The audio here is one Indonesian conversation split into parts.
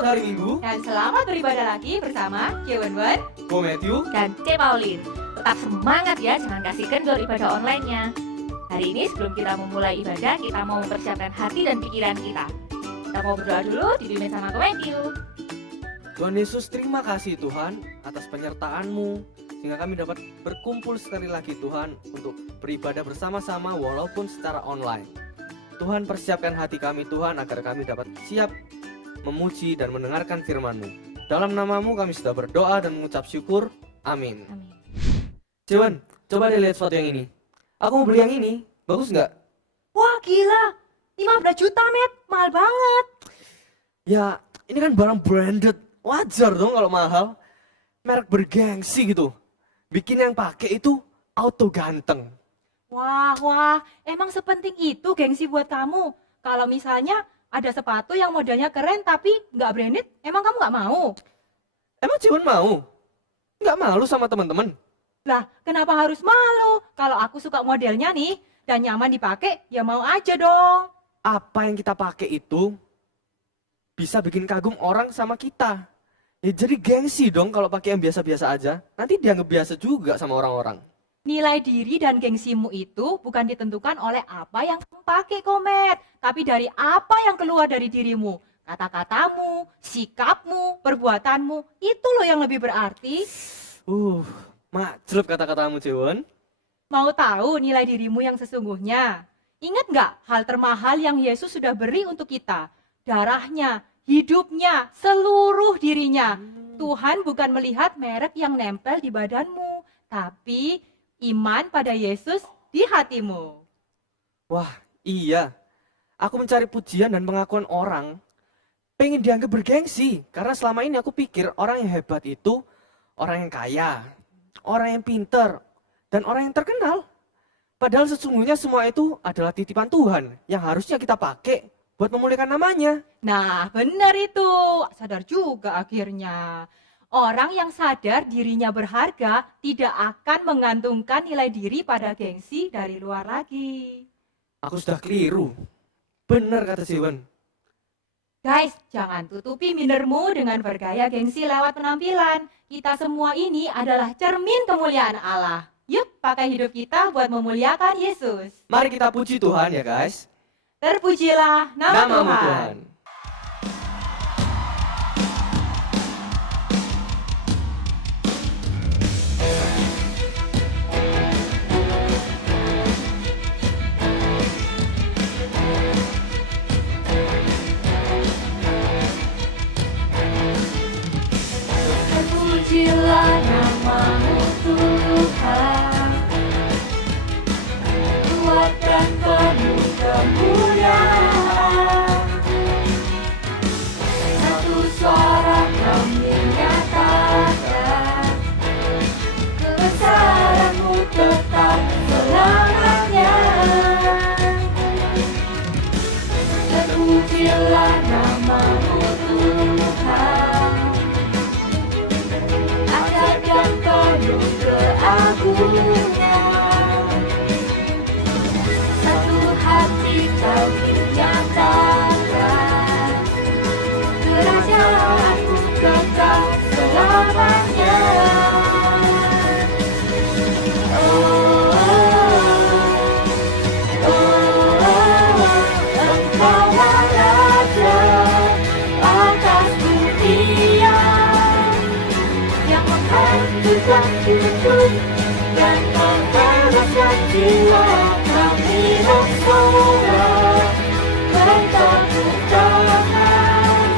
Selamat hari Minggu. Dan selamat beribadah lagi bersama Q1, Go Matthew. Dan C. Pauline. Tetap semangat ya, jangan kasih kendor ibadah online-nya. Hari ini sebelum kita memulai ibadah, kita mau mempersiapkan hati dan pikiran kita. Kita mau berdoa dulu, dipimpin sama Ko Matthew. Tuhan Yesus, terima kasih Tuhan atas penyertaan-Mu sehingga kami dapat berkumpul sekali lagi Tuhan untuk beribadah bersama-sama walaupun secara online. Tuhan, persiapkan hati kami Tuhan agar kami dapat siap memuji dan mendengarkan firman-Mu. Dalam nama-Mu kami sudah berdoa dan mengucap syukur. Amin. Amin. Cewan, coba deh lihat foto yang ini. Aku mau beli yang ini, bagus nggak? Wah gila, 15 juta Met, mahal banget. Ya, ini kan barang branded, wajar dong kalau mahal. Merek bergengsi gitu. Bikin yang pakai itu auto ganteng. Wah, emang sepenting itu gengsi buat kamu? Kalau misalnya ada sepatu yang modelnya keren tapi nggak branded, emang kamu nggak mau? Emang Cewan mau? Nggak malu sama teman-teman? Lah, kenapa harus malu? Kalau aku suka modelnya nih dan nyaman dipakai, ya mau aja dong. Apa yang kita pakai itu bisa bikin kagum orang sama kita. Ya jadi gengsi dong kalau pakai yang biasa-biasa aja. Nanti dianggap biasa juga sama orang-orang. Nilai diri dan gengsimu itu bukan ditentukan oleh apa yang kamu pakai, Komet, tapi dari apa yang keluar dari dirimu. Kata-katamu, sikapmu, perbuatanmu, itu loh yang lebih berarti. Majlep kata-katamu, Cewan. Mau tahu nilai dirimu yang sesungguhnya? Ingat nggak hal termahal yang Yesus sudah beri untuk kita? Darahnya, hidupnya, seluruh dirinya. Tuhan bukan melihat merek yang nempel di badanmu, tapi iman pada Yesus di hatimu. Wah, iya. Aku mencari pujian dan pengakuan orang. Pengen dianggap bergengsi. Karena selama ini aku pikir orang yang hebat itu orang yang kaya, orang yang pinter, dan orang yang terkenal. Padahal sesungguhnya semua itu adalah titipan Tuhan yang harusnya kita pakai buat memuliakan namanya. Nah, benar itu. Sadar juga akhirnya. Orang yang sadar dirinya berharga tidak akan menggantungkan nilai diri pada gengsi dari luar lagi. Aku sudah keliru. Benar kata Cewan. Guys, jangan tutupi mindermu dengan bergaya gengsi lewat penampilan. Kita semua ini adalah cermin kemuliaan Allah. Yuk, pakai hidup kita buat memuliakan Yesus. Mari kita puji Tuhan ya guys. Terpujilah nama Namamu Tuhan. Tuhan. Terpujilah namamu Tuhan, kuat dan penuh kemuliaan. Satu suara kami nyatakan, kebesaranmu tetap selamanya. Terpujilah namamu Tuhan, ajaib dan penuh keagungan. Satu hati kau dinyatakan, kerajaanmu kekal selamanya. Engkaulah Raja atas dunia, yang menghancurkan hidup dan membebaskan jiwa. Kami bersorak, bertepuk tangan.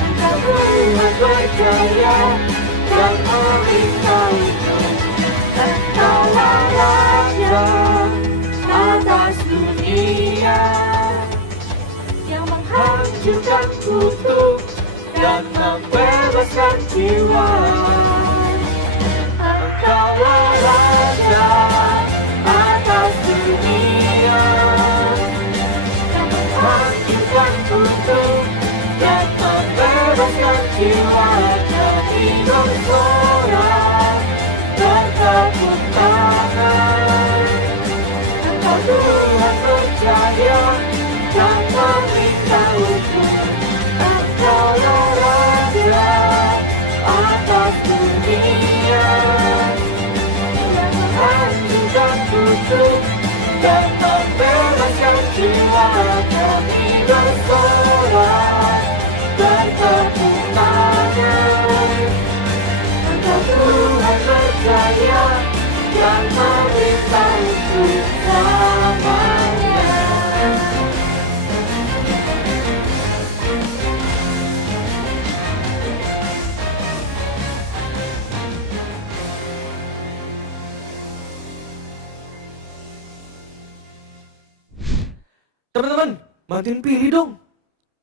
Engkau Tuhan berjaya dan memberitahu, Engkaulah Raja atas dunia, yang menghancurkan kutuk dan membebaskan jiwa. Engkaulah Raja atas dunia, yang menghancurkan kutuk dan membebaskan jiwa. Kami bersorak, bertepuk tangan. Engkau Tuhan berjaya dan memberitahu, Engkaulah kutuk dan membebaskan jiwa kami bersorak bertepuk tangan. Engkau Tuhan berjaya yang memerintah untuk selamanya. Teman-teman, bantuin pilih dong.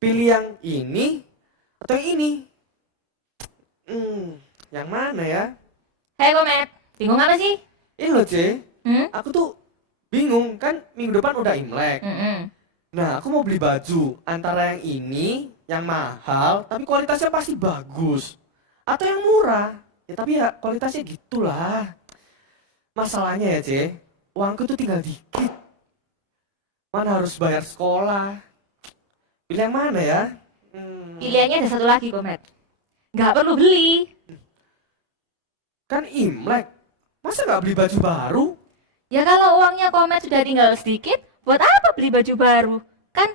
Pilih yang ini atau yang ini? Yang mana ya? Hei Komet, bingung apa sih? Ini loh, C. Hmm? Aku tuh bingung, kan minggu depan udah Imlek. Mm-mm. Nah, aku mau beli baju antara yang ini, yang mahal, tapi kualitasnya pasti bagus. Atau yang murah, ya tapi ya kualitasnya gitulah. Masalahnya ya, C, uangku tuh tinggal dikit. Mana harus bayar sekolah. Pilih yang mana ya? Pilihannya ada satu lagi Komet. Nggak perlu beli. Kan Imlek, masa nggak beli baju baru? Ya kalau uangnya Komet sudah tinggal sedikit, buat apa beli baju baru? Kan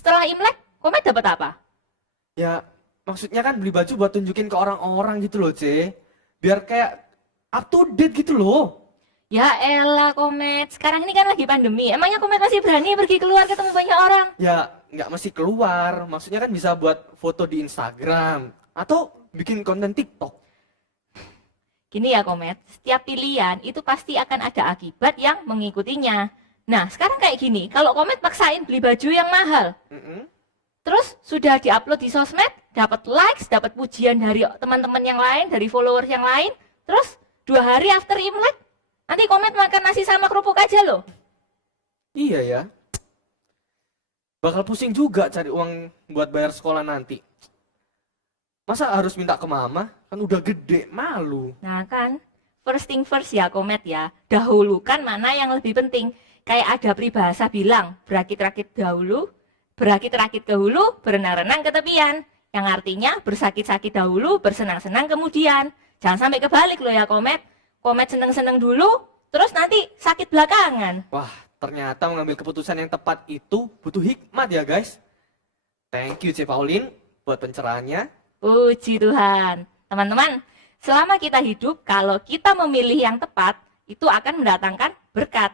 setelah Imlek, Komet dapat apa? Ya, maksudnya kan beli baju buat tunjukin ke orang-orang gitu loh, C. Biar kayak up to date gitu loh. Ya elah Komet, sekarang ini kan lagi pandemi. Emangnya Komet masih berani pergi keluar ketemu banyak orang? Ya, nggak mesti keluar. Maksudnya kan bisa buat foto di Instagram. Atau bikin konten TikTok. Gini ya Komet, setiap pilihan itu pasti akan ada akibat yang mengikutinya. Nah sekarang kayak gini, kalau Komet paksain beli baju yang mahal, terus sudah diupload di sosmed, dapat likes, dapat pujian dari teman-teman yang lain, dari followers yang lain, terus 2 hari after Imlek, nanti Komet makan nasi sama kerupuk aja loh. Iya ya. Bakal pusing juga cari uang buat bayar sekolah nanti. Masa harus minta ke mama? Kan udah gede, malu. Nah kan, first thing first ya Komet ya, dahulukan mana yang lebih penting. Kayak ada peribahasa bilang, berakit-rakit dahulu, berakit-rakit ke hulu, berenang-renang ke tepian. Yang artinya bersakit-sakit dahulu, bersenang-senang kemudian. Jangan sampai kebalik loh ya Komet. Komet seneng-seneng dulu, terus nanti sakit belakangan. Wah, ternyata mengambil keputusan yang tepat itu butuh hikmat ya guys. Thank you C. Pauline buat pencerahannya. Puji Tuhan. Teman-teman, selama kita hidup, kalau kita memilih yang tepat, itu akan mendatangkan berkat.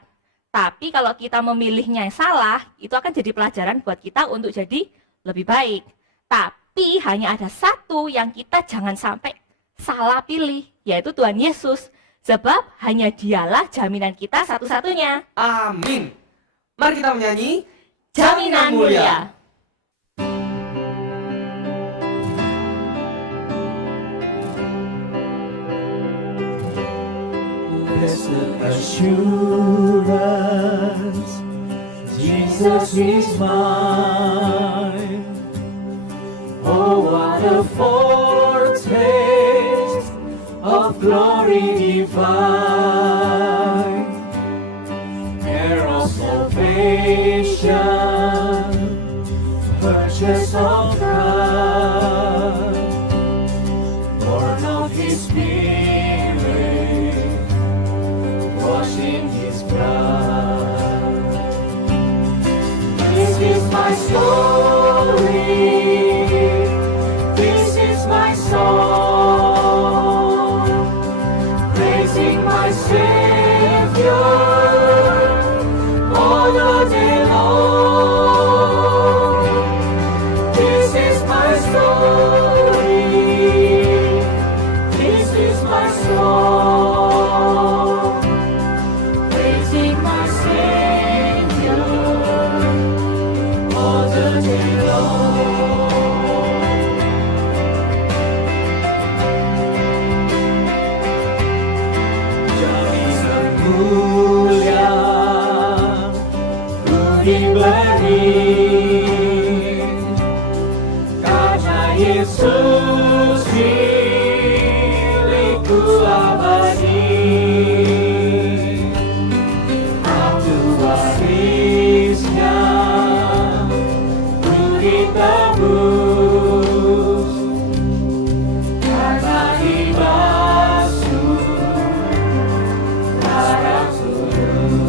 Tapi kalau kita memilihnya yang salah, itu akan jadi pelajaran buat kita untuk jadi lebih baik. Tapi hanya ada satu yang kita jangan sampai salah pilih, yaitu Tuhan Yesus. Sebab hanya dialah jaminan kita satu-satunya. Amin. Mari kita menyanyi Jaminan Mulia. Blessed assurance, Jesus is mine. Oh, what a foretaste of glory divine, heir of salvation, purchase of God, born of His Spirit, washed in His blood. This is my story, this is my song, praising my Savior all the day long. This is my story, this is my song, praising my Savior all the day long. Jaminan mulia ku diberi, karena Yesus milikku abadi. Aku warisnya, ku ditebus, karena dibasuh darah suci.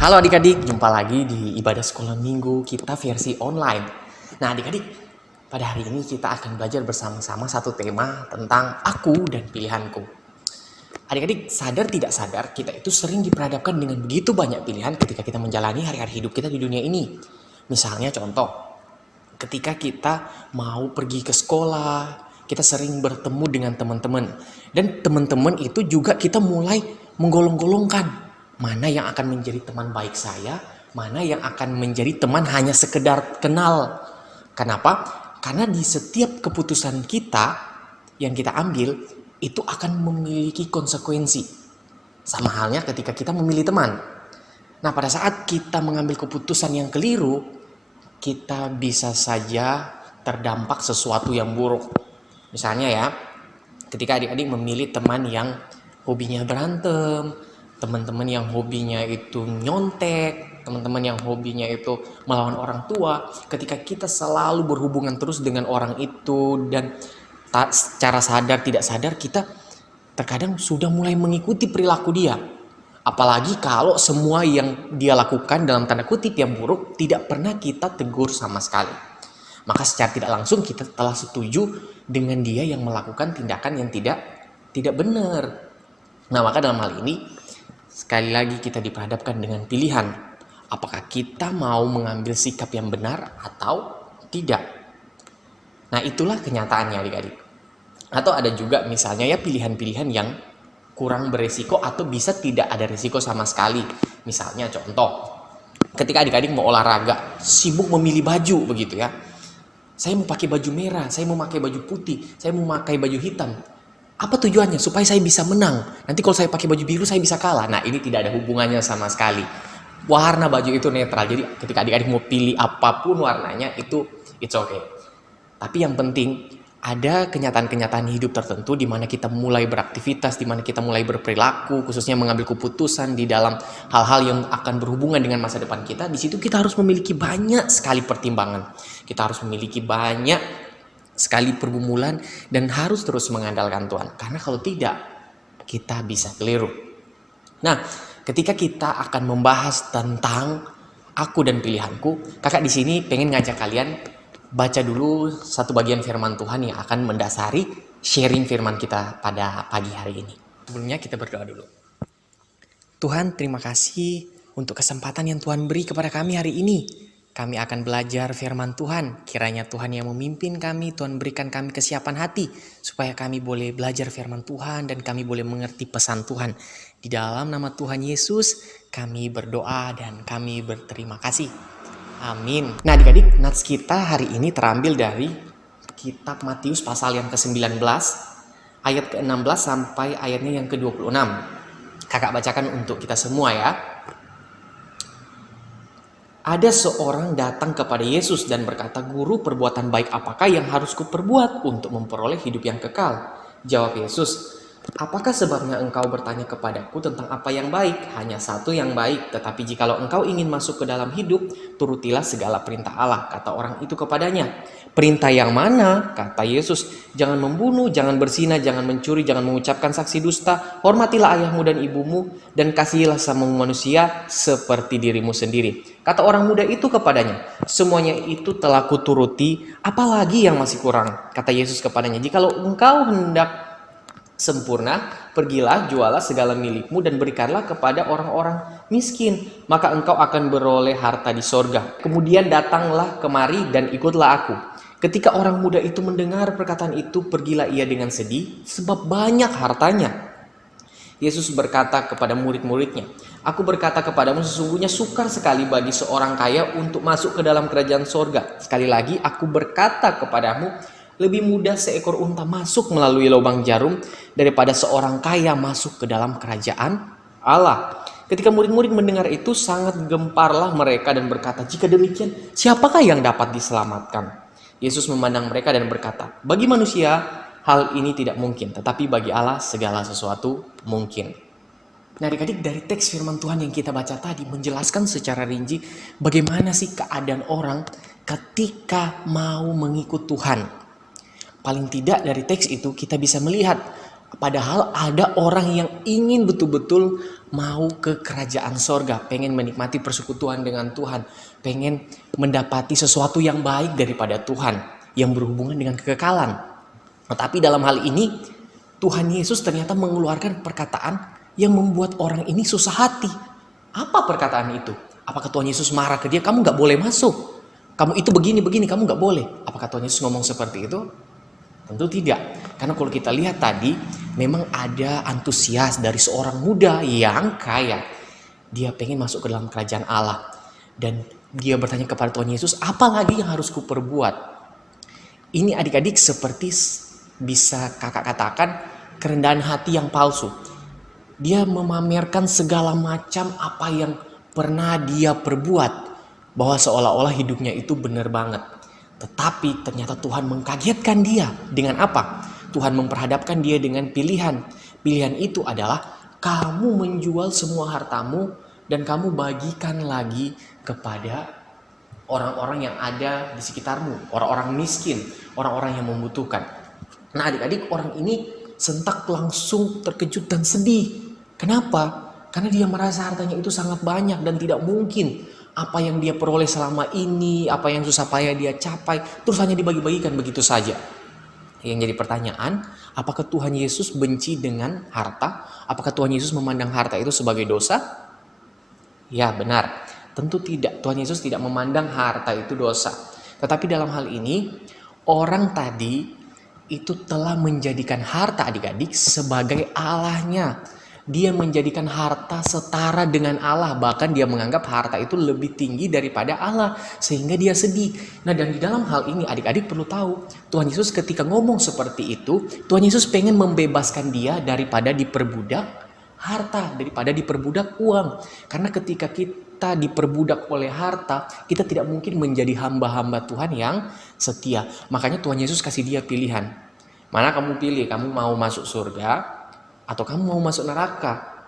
Halo adik-adik, jumpa lagi di ibadah sekolah minggu kita versi online. Nah adik-adik, pada hari ini kita akan belajar bersama-sama satu tema tentang aku dan pilihanku. Adik-adik, sadar tidak sadar kita itu sering diperhadapkan dengan begitu banyak pilihan ketika kita menjalani hari-hari hidup kita di dunia ini. Misalnya contoh, ketika kita mau pergi ke sekolah, kita sering bertemu dengan teman-teman. Dan teman-teman itu juga kita mulai menggolong-golongkan. Mana yang akan menjadi teman baik saya, mana yang akan menjadi teman hanya sekedar kenal. Kenapa? Karena di setiap keputusan kita yang kita ambil, itu akan memiliki konsekuensi. Sama halnya ketika kita memilih teman. Nah, pada saat kita mengambil keputusan yang keliru, kita bisa saja terdampak sesuatu yang buruk. Misalnya ya, ketika adik-adik memilih teman yang hobinya berantem, teman-teman yang hobinya itu nyontek, teman-teman yang hobinya itu melawan orang tua, ketika kita selalu berhubungan terus dengan orang itu dan secara sadar tidak sadar kita terkadang sudah mulai mengikuti perilaku dia. Apalagi kalau semua yang dia lakukan dalam tanda kutip yang buruk tidak pernah kita tegur sama sekali. Maka secara tidak langsung kita telah setuju dengan dia yang melakukan tindakan yang tidak benar. Nah, maka dalam hal ini sekali lagi kita diperhadapkan dengan pilihan. Apakah kita mau mengambil sikap yang benar atau tidak? Nah, itulah kenyataannya adik-adik. Atau ada juga misalnya ya pilihan-pilihan yang kurang beresiko atau bisa tidak ada resiko sama sekali. Misalnya contoh, ketika adik-adik mau olahraga, sibuk memilih baju begitu ya. Saya mau pakai baju merah, saya mau pakai baju putih, saya mau pakai baju hitam. Apa tujuannya? Supaya saya bisa menang. Nanti kalau saya pakai baju biru saya bisa kalah. Nah, ini tidak ada hubungannya sama sekali. Warna baju itu netral. Jadi ketika adik-adik mau pilih apapun warnanya itu it's okay. Tapi yang penting ada kenyataan-kenyataan hidup tertentu di mana kita mulai beraktivitas, di mana kita mulai berperilaku, khususnya mengambil keputusan di dalam hal-hal yang akan berhubungan dengan masa depan kita. Di situ kita harus memiliki banyak sekali pertimbangan. Kita harus memiliki banyak sekali pergumulan dan harus terus mengandalkan Tuhan. Karena kalau tidak, kita bisa keliru. Nah, ketika kita akan membahas tentang aku dan pilihanku, kakak di sini pengen ngajak kalian baca dulu satu bagian firman Tuhan yang akan mendasari sharing firman kita pada pagi hari ini. Sebelumnya kita berdoa dulu. Tuhan, terima kasih untuk kesempatan yang Tuhan beri kepada kami hari ini. Kami akan belajar firman Tuhan. Kiranya Tuhan yang memimpin kami, Tuhan berikan kami kesiapan hati supaya kami boleh belajar firman Tuhan dan kami boleh mengerti pesan Tuhan. Di dalam nama Tuhan Yesus, kami berdoa dan kami berterima kasih. Amin. Nah adik-adik, nats kita hari ini terambil dari kitab Matius pasal yang ke-19, ayat ke-16 sampai ayatnya yang ke-26. Kakak bacakan untuk kita semua ya. Ada seorang datang kepada Yesus dan berkata, "Guru, perbuatan baik apakah yang harus kuperbuat untuk memperoleh hidup yang kekal?" Jawab Yesus, "Apakah sebabnya engkau bertanya kepadaku tentang apa yang baik? Hanya satu yang baik, tetapi jikalau engkau ingin masuk ke dalam hidup, turutilah segala perintah Allah." Kata orang itu kepadanya, "Perintah yang mana?" Kata Yesus, "Jangan membunuh, jangan berzina, jangan mencuri, jangan mengucapkan saksi dusta, hormatilah ayahmu dan ibumu, dan kasihilah sama manusia seperti dirimu sendiri." Kata orang muda itu kepadanya, "Semuanya itu telah kuturuti, apalagi yang masih kurang?" Kata Yesus kepadanya, "Jikalau engkau hendak sempurna, pergilah, jualah segala milikmu dan berikanlah kepada orang-orang miskin, maka engkau akan beroleh harta di sorga. Kemudian datanglah kemari dan ikutlah aku." Ketika orang muda itu mendengar perkataan itu, pergilah ia dengan sedih, sebab banyak hartanya. Yesus berkata kepada murid-muridnya, "Aku berkata kepadamu, sesungguhnya sukar sekali bagi seorang kaya untuk masuk ke dalam kerajaan sorga. Sekali lagi, aku berkata kepadamu, lebih mudah seekor unta masuk melalui lubang jarum daripada seorang kaya masuk ke dalam kerajaan Allah." Ketika murid-murid mendengar itu, sangat gemparlah mereka dan berkata, "Jika demikian, siapakah yang dapat diselamatkan?" Yesus memandang mereka dan berkata, "Bagi manusia hal ini tidak mungkin, tetapi bagi Allah segala sesuatu mungkin." Nah adik-adik, dari teks firman Tuhan yang kita baca tadi menjelaskan secara rinci bagaimana sih keadaan orang ketika mau mengikut Tuhan. Paling tidak dari teks itu kita bisa melihat Padahal ada orang yang ingin betul-betul mau ke kerajaan sorga, pengen menikmati persekutuan dengan Tuhan, pengen mendapati sesuatu yang baik daripada Tuhan, yang berhubungan dengan kekekalan. Tetapi dalam hal ini, Tuhan Yesus ternyata mengeluarkan perkataan yang membuat orang ini susah hati. Apa perkataan itu? Apakah Tuhan Yesus marah ke dia, kamu gak boleh masuk? Kamu itu begini-begini, kamu gak boleh. Apakah Tuhan Yesus ngomong seperti itu? Tentu tidak. Karena kalau kita lihat tadi, memang ada antusias dari seorang muda yang kaya. Dia pengen masuk ke dalam kerajaan Allah. Dan dia bertanya kepada Tuhan Yesus, apa lagi yang harus kuperbuat? Ini adik-adik seperti bisa kakak katakan kerendahan hati yang palsu. Dia memamerkan segala macam apa yang pernah dia perbuat. Bahwa seolah-olah hidupnya itu benar banget. Tetapi ternyata Tuhan mengkagetkan dia. Dengan apa? Tuhan memperhadapkan dia dengan pilihan. Pilihan itu adalah kamu menjual semua hartamu dan kamu bagikan lagi kepada orang-orang yang ada di sekitarmu. Orang-orang miskin, orang-orang yang membutuhkan. Nah adik-adik, orang ini sentak langsung terkejut dan sedih. Kenapa? Karena dia merasa hartanya itu sangat banyak dan tidak mungkin apa yang dia peroleh selama ini, apa yang susah payah dia capai, terus hanya dibagi-bagikan begitu saja. Yang jadi pertanyaan, apakah Tuhan Yesus benci dengan harta? Apakah Tuhan Yesus memandang harta itu sebagai dosa? Ya benar, tentu tidak. Tuhan Yesus tidak memandang harta itu dosa. Tetapi dalam hal ini, orang tadi itu telah menjadikan harta adik-adik sebagai Allahnya. Dia menjadikan harta setara dengan Allah. Bahkan dia menganggap harta itu lebih tinggi daripada Allah. Sehingga dia sedih. Nah dan di dalam hal ini adik-adik perlu tahu. Tuhan Yesus ketika ngomong seperti itu. Tuhan Yesus pengen membebaskan dia daripada diperbudak harta. Daripada diperbudak uang. Karena ketika kita diperbudak oleh harta. Kita tidak mungkin menjadi hamba-hamba Tuhan yang setia. Makanya Tuhan Yesus kasih dia pilihan. Mana kamu pilih? Kamu mau masuk surga? Atau kamu mau masuk neraka?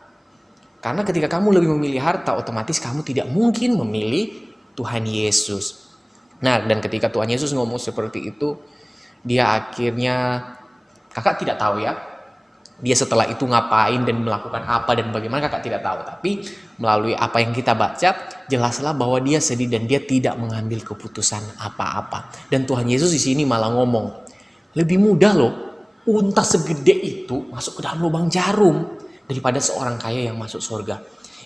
Karena ketika kamu lebih memilih harta, otomatis kamu tidak mungkin memilih Tuhan Yesus. Nah, dan ketika Tuhan Yesus ngomong seperti itu, dia akhirnya, kakak tidak tahu ya, dia setelah itu ngapain dan melakukan apa dan bagaimana kakak tidak tahu. Tapi melalui apa yang kita baca, jelaslah bahwa dia sedih dan dia tidak mengambil keputusan apa-apa. Dan Tuhan Yesus di sini malah ngomong, lebih mudah loh unta segede itu masuk ke dalam lubang jarum daripada seorang kaya yang masuk surga.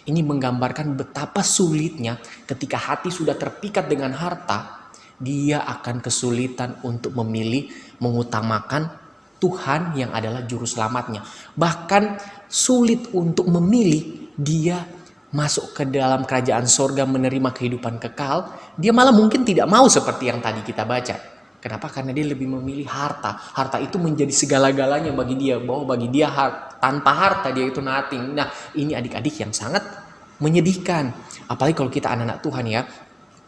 Ini menggambarkan betapa sulitnya ketika hati sudah terpikat dengan harta, dia akan kesulitan untuk memilih mengutamakan Tuhan yang adalah juru selamatnya. Bahkan sulit untuk memilih dia masuk ke dalam kerajaan surga menerima kehidupan kekal. Dia malah mungkin tidak mau seperti yang tadi kita baca. Kenapa? Karena dia lebih memilih harta. Harta itu menjadi segala-galanya bagi dia. Bahwa bagi dia tanpa harta dia itu nothing. Nah ini adik-adik yang sangat menyedihkan. Apalagi kalau kita anak-anak Tuhan ya.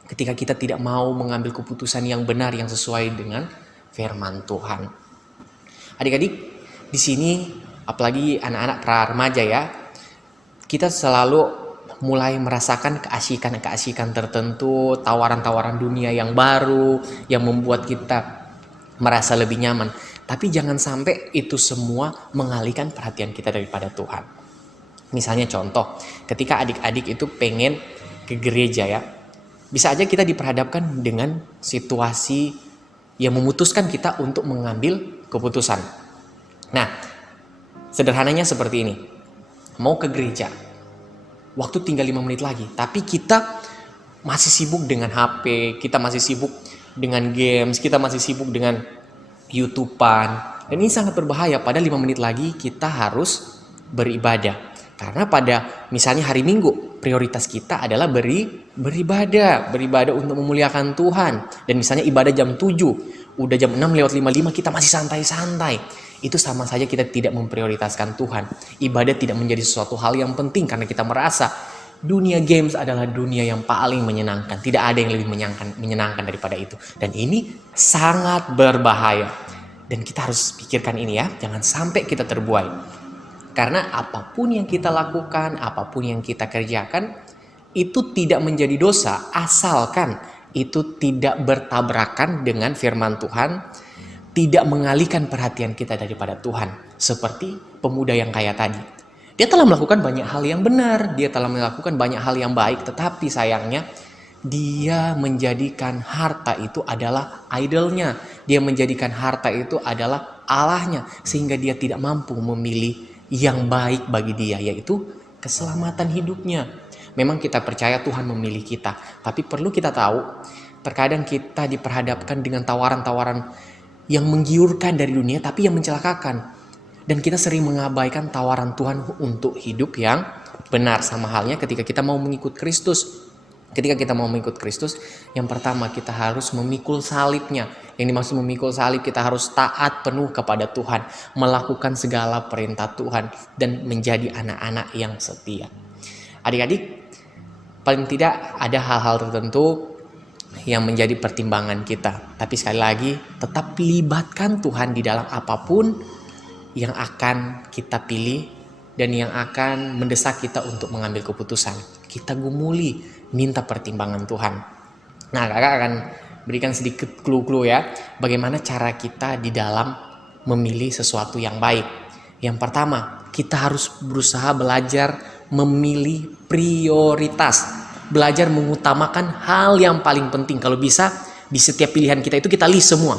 Ketika kita tidak mau mengambil keputusan yang benar yang sesuai dengan firman Tuhan. Adik-adik di sini apalagi anak-anak pra-remaja ya. Kita selalu mulai merasakan keasikan-keasikan tertentu, tawaran-tawaran dunia yang baru, yang membuat kita merasa lebih nyaman. Tapi jangan sampai itu semua mengalihkan perhatian kita daripada Tuhan. Misalnya contoh, ketika adik-adik itu pengen ke gereja ya, bisa aja kita diperhadapkan dengan situasi yang memutuskan kita untuk mengambil keputusan. Nah, sederhananya seperti ini, mau ke gereja, waktu tinggal 5 menit lagi. Tapi kita masih sibuk dengan HP, kita masih sibuk dengan games, kita masih sibuk dengan YouTubean. Dan ini sangat berbahaya, pada 5 menit lagi kita harus beribadah. Karena pada misalnya hari Minggu, prioritas kita adalah beribadah untuk memuliakan Tuhan. Dan misalnya ibadah jam 7, udah jam 6:55 kita masih santai-santai. Itu sama saja kita tidak memprioritaskan Tuhan. Ibadah tidak menjadi sesuatu hal yang penting karena kita merasa dunia games adalah dunia yang paling menyenangkan. Tidak ada yang lebih menyenangkan daripada itu. Dan ini sangat berbahaya. Dan kita harus pikirkan ini ya, jangan sampai kita terbuai. Karena apapun yang kita lakukan, apapun yang kita kerjakan, itu tidak menjadi dosa asalkan itu tidak bertabrakan dengan firman Tuhan, tidak mengalihkan perhatian kita daripada Tuhan. Seperti pemuda yang kaya tadi. Dia telah melakukan banyak hal yang benar, dia telah melakukan banyak hal yang baik, tetapi sayangnya dia menjadikan harta itu adalah idolnya. Dia menjadikan harta itu adalah Allahnya, sehingga dia tidak mampu memilih yang baik bagi dia, yaitu keselamatan hidupnya. Memang kita percaya Tuhan memilih kita, tapi perlu kita tahu, terkadang kita diperhadapkan dengan tawaran-tawaran yang menggiurkan dari dunia, tapi yang mencelakakan. Dan kita sering mengabaikan tawaran Tuhan untuk hidup yang benar. Sama halnya ketika kita mau mengikut Kristus. Ketika kita mau mengikut Kristus, yang pertama kita harus memikul salibnya. Yang dimaksud memikul salib, kita harus taat penuh kepada Tuhan, melakukan segala perintah Tuhan, dan menjadi anak-anak yang setia. Adik-adik, paling tidak ada hal-hal tertentu yang menjadi pertimbangan kita. Tapi sekali lagi, tetap libatkan Tuhan di dalam apapun yang akan kita pilih dan yang akan mendesak kita untuk mengambil keputusan. Kita gumuli, minta pertimbangan Tuhan. Nah, kakak akan berikan sedikit clue-clue ya, bagaimana cara kita di dalam memilih sesuatu yang baik. Yang pertama, kita harus berusaha belajar memilih prioritas. Belajar mengutamakan hal yang paling penting. Kalau bisa, di setiap pilihan kita itu kita list semua.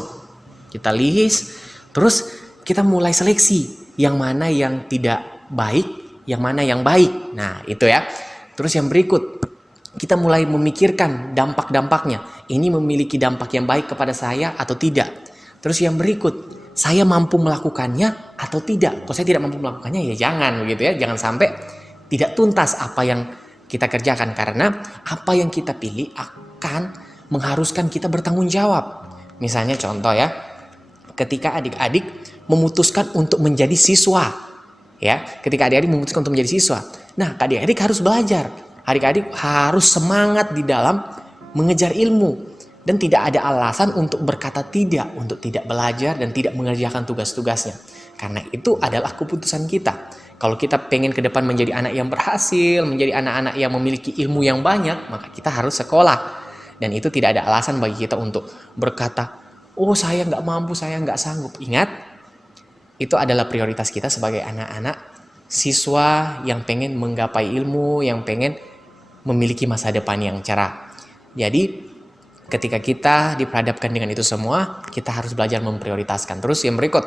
Kita list, terus kita mulai seleksi yang mana yang tidak baik, yang mana yang baik. Nah, itu ya. Terus yang berikut, kita mulai memikirkan dampak-dampaknya. Ini memiliki dampak yang baik kepada saya atau tidak. Terus yang berikut, saya mampu melakukannya atau tidak. Kalau saya tidak mampu melakukannya, ya jangan begitu ya. Jangan sampai tidak tuntas apa yang kita kerjakan, karena apa yang kita pilih akan mengharuskan kita bertanggung jawab. Misalnya contoh ya, ketika adik-adik memutuskan untuk menjadi siswa, ya, ketika adik-adik memutuskan untuk menjadi siswa, nah adik-adik harus belajar, adik-adik harus semangat di dalam mengejar ilmu, dan tidak ada alasan untuk berkata tidak, untuk tidak belajar dan tidak mengerjakan tugas-tugasnya, karena itu adalah keputusan kita. Kalau kita pengen ke depan menjadi anak yang berhasil, menjadi anak-anak yang memiliki ilmu yang banyak, maka kita harus sekolah, dan itu tidak ada alasan bagi kita untuk berkata, oh saya nggak mampu, saya nggak sanggup. Ingat, itu adalah prioritas kita sebagai anak-anak siswa yang pengen menggapai ilmu, yang pengen memiliki masa depan yang cerah. Jadi ketika kita diperhadapkan dengan itu semua, kita harus belajar memprioritaskan. Terus yang berikut,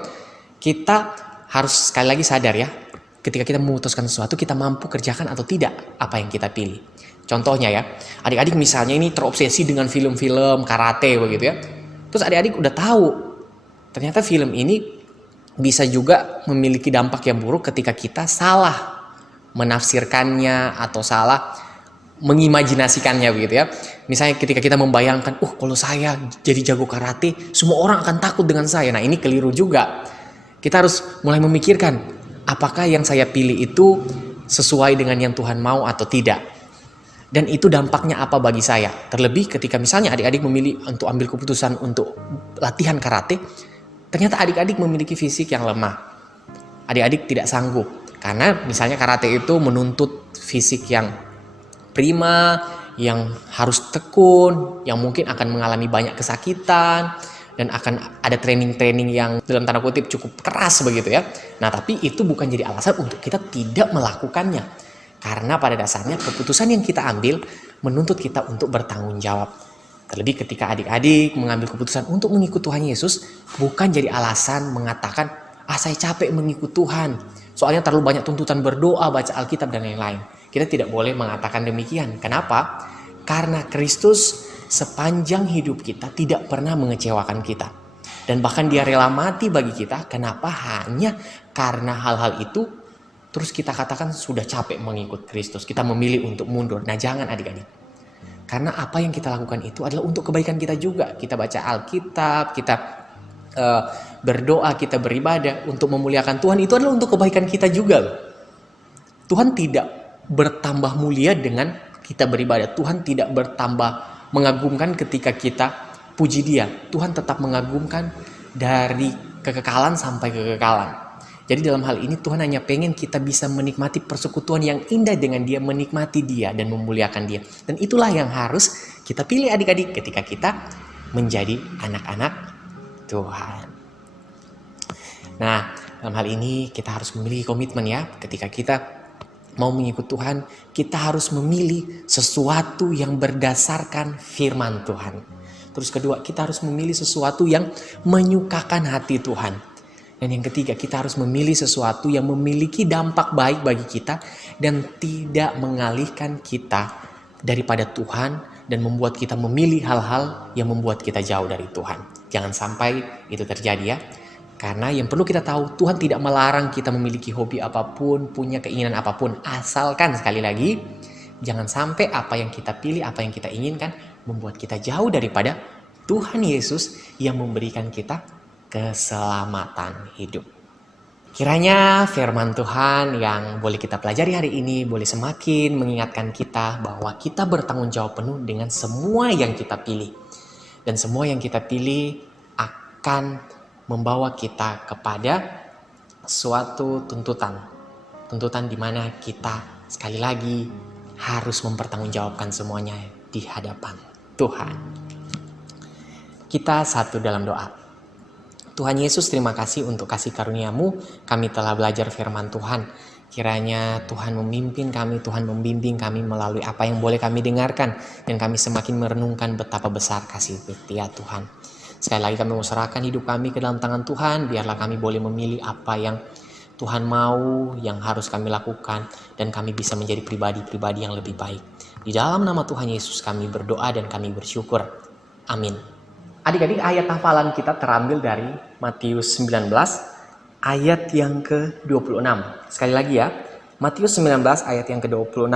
kita harus sekali lagi sadar ya, ketika kita memutuskan sesuatu, kita mampu kerjakan atau tidak apa yang kita pilih. Contohnya ya, adik-adik misalnya ini terobsesi dengan film-film karate begitu ya. Terus adik-adik udah tahu, ternyata film ini bisa juga memiliki dampak yang buruk ketika kita salah menafsirkannya atau salah mengimajinasikannya begitu ya. Misalnya ketika kita membayangkan, kalau saya jadi jago karate, semua orang akan takut dengan saya. Nah, ini keliru juga. Kita harus mulai memikirkan, apakah yang saya pilih itu sesuai dengan yang Tuhan mau atau tidak. Dan itu dampaknya apa bagi saya. Terlebih ketika misalnya adik-adik memilih untuk ambil keputusan untuk latihan karate, ternyata adik-adik memiliki fisik yang lemah. Adik-adik tidak sanggup. Karena misalnya karate itu menuntut fisik yang prima, yang harus tekun, yang mungkin akan mengalami banyak kesakitan, dan akan ada training-training yang dalam tanda kutip cukup keras begitu ya. Nah, tapi itu bukan jadi alasan untuk kita tidak melakukannya. Karena pada dasarnya keputusan yang kita ambil menuntut kita untuk bertanggung jawab. Terlebih ketika adik-adik mengambil keputusan untuk mengikut Tuhan Yesus, bukan jadi alasan mengatakan, saya capek mengikut Tuhan, soalnya terlalu banyak tuntutan berdoa, baca Alkitab, dan lain-lain. Kita tidak boleh mengatakan demikian. Kenapa? Karena Kristus sepanjang hidup kita tidak pernah mengecewakan kita. Dan bahkan dia rela mati bagi kita. Kenapa? Hanya karena hal-hal itu, terus kita katakan sudah capek mengikut Kristus. Kita memilih untuk mundur. Nah, jangan adik-adik. Karena apa yang kita lakukan itu adalah untuk kebaikan kita juga. Kita baca Alkitab, kita berdoa, kita beribadah untuk memuliakan Tuhan. Itu adalah untuk kebaikan kita juga. Tuhan tidak bertambah mulia dengan kita beribadah. Tuhan tidak bertambah mengagumkan ketika kita puji Dia. Tuhan tetap mengagumkan dari kekekalan sampai kekekalan. Jadi dalam hal ini Tuhan hanya pengen kita bisa menikmati persekutuan yang indah dengan Dia, menikmati Dia dan memuliakan Dia. Dan itulah yang harus kita pilih adik-adik ketika kita menjadi anak-anak Tuhan. Nah, dalam hal ini kita harus memiliki komitmen ya. Ketika kita mau mengikut Tuhan, kita harus memilih sesuatu yang berdasarkan firman Tuhan. Terus kedua, kita harus memilih sesuatu yang menyukakan hati Tuhan. Dan yang ketiga, kita harus memilih sesuatu yang memiliki dampak baik bagi kita dan tidak mengalihkan kita daripada Tuhan dan membuat kita memilih hal-hal yang membuat kita jauh dari Tuhan. Jangan sampai itu terjadi ya. Karena yang perlu kita tahu, Tuhan tidak melarang kita memiliki hobi apapun, punya keinginan apapun. Asalkan sekali lagi, jangan sampai apa yang kita pilih, apa yang kita inginkan, membuat kita jauh daripada Tuhan Yesus yang memberikan kita keselamatan hidup. Kiranya firman Tuhan yang boleh kita pelajari hari ini boleh semakin mengingatkan kita bahwa kita bertanggung jawab penuh dengan semua yang kita pilih. Dan semua yang kita pilih akan membawa kita kepada suatu tuntutan. Tuntutan di mana kita sekali lagi harus mempertanggungjawabkan semuanya di hadapan Tuhan. Kita satu dalam doa. Tuhan Yesus, terima kasih untuk kasih karunia-Mu. Kami telah belajar firman Tuhan. Kiranya Tuhan memimpin kami, Tuhan membimbing kami melalui apa yang boleh kami dengarkan. Dan kami semakin merenungkan betapa besar kasih setia Tuhan. Sekali lagi kami mau serahkan hidup kami ke dalam tangan Tuhan. Biarlah kami boleh memilih apa yang Tuhan mau, yang harus kami lakukan. Dan kami bisa menjadi pribadi-pribadi yang lebih baik. Di dalam nama Tuhan Yesus kami berdoa dan kami bersyukur. Amin. Adik-adik, ayat hafalan kita terambil dari Matius 19 ayat yang ke-26. Sekali lagi ya, Matius 19 ayat yang ke-26.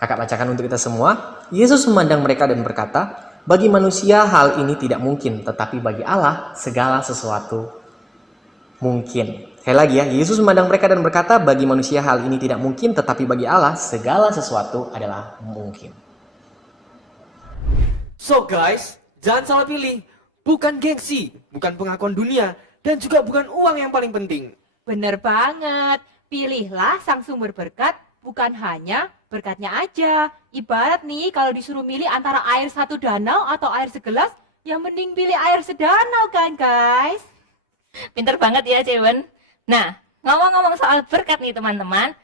Kakak bacakan untuk kita semua. Yesus memandang mereka dan berkata, bagi manusia hal ini tidak mungkin, tetapi bagi Allah segala sesuatu mungkin. Sekali lagi ya, Yesus memandang mereka dan berkata, bagi manusia hal ini tidak mungkin, tetapi bagi Allah segala sesuatu adalah mungkin. So guys, jangan salah pilih. Bukan gengsi, bukan pengakuan dunia, dan juga bukan uang yang paling penting. Bener banget. Pilihlah sang sumber berkat, bukan hanya berkatnya aja. Ibarat nih kalau disuruh milih antara air satu danau atau air segelas, yang mending pilih air sedanau kan guys? Pinter banget ya Cewen. Nah, ngomong-ngomong soal berkat nih teman-teman,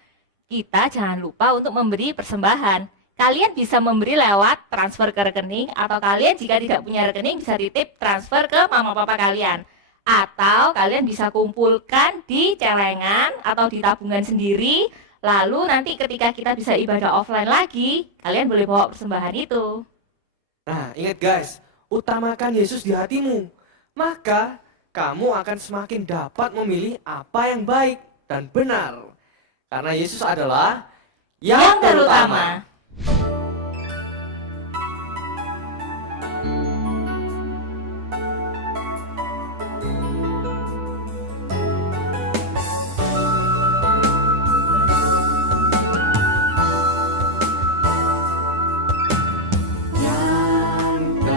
kita jangan lupa untuk memberi persembahan. Kalian bisa memberi lewat transfer ke rekening, atau kalian jika tidak punya rekening bisa titip transfer ke mama papa kalian. Atau kalian bisa kumpulkan di celengan atau di tabungan sendiri. Lalu nanti ketika kita bisa ibadah offline lagi, kalian boleh bawa persembahan itu. Nah, ingat guys, utamakan Yesus di hatimu. Maka kamu akan semakin dapat memilih apa yang baik dan benar. Karena Yesus adalah Yang terutama.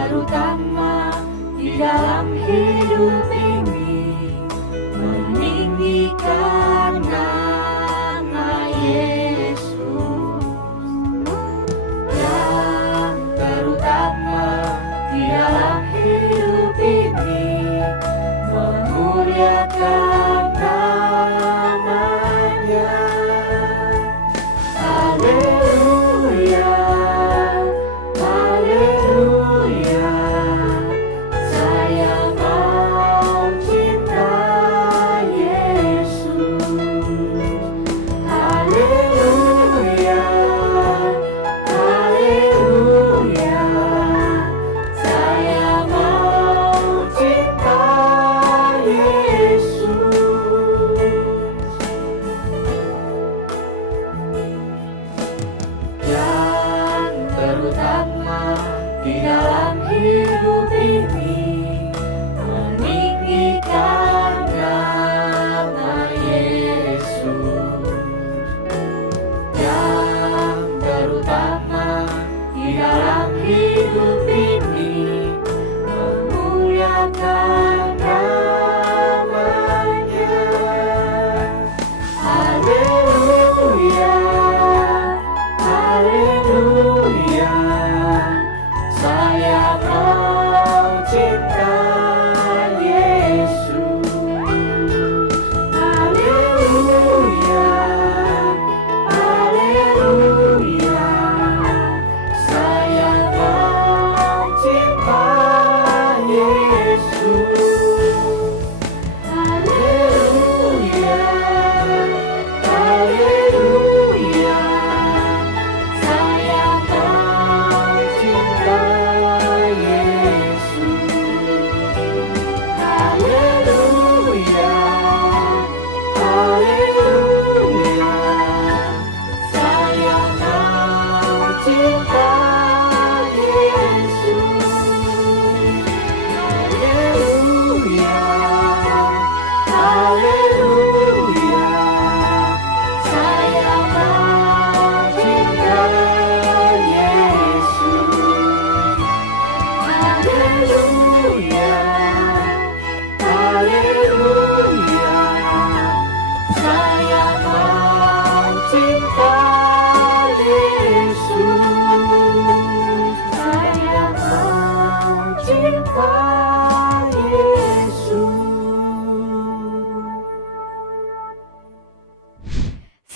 Terutama di dalam hidup ini, meninggikan nama Yesus. Yang terutama di dalam hidup ini, memuliakan namanya. Haleluya. Yesus.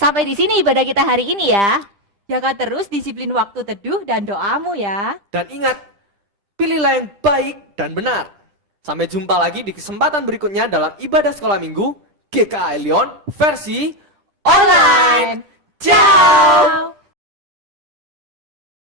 Sampai di sini ibadah kita hari ini ya. Jaga terus disiplin waktu teduh dan doamu ya. Dan ingat, pilihlah yang baik dan benar. Sampai jumpa lagi di kesempatan berikutnya dalam ibadah sekolah minggu GKI Lyon versi online. Ciao!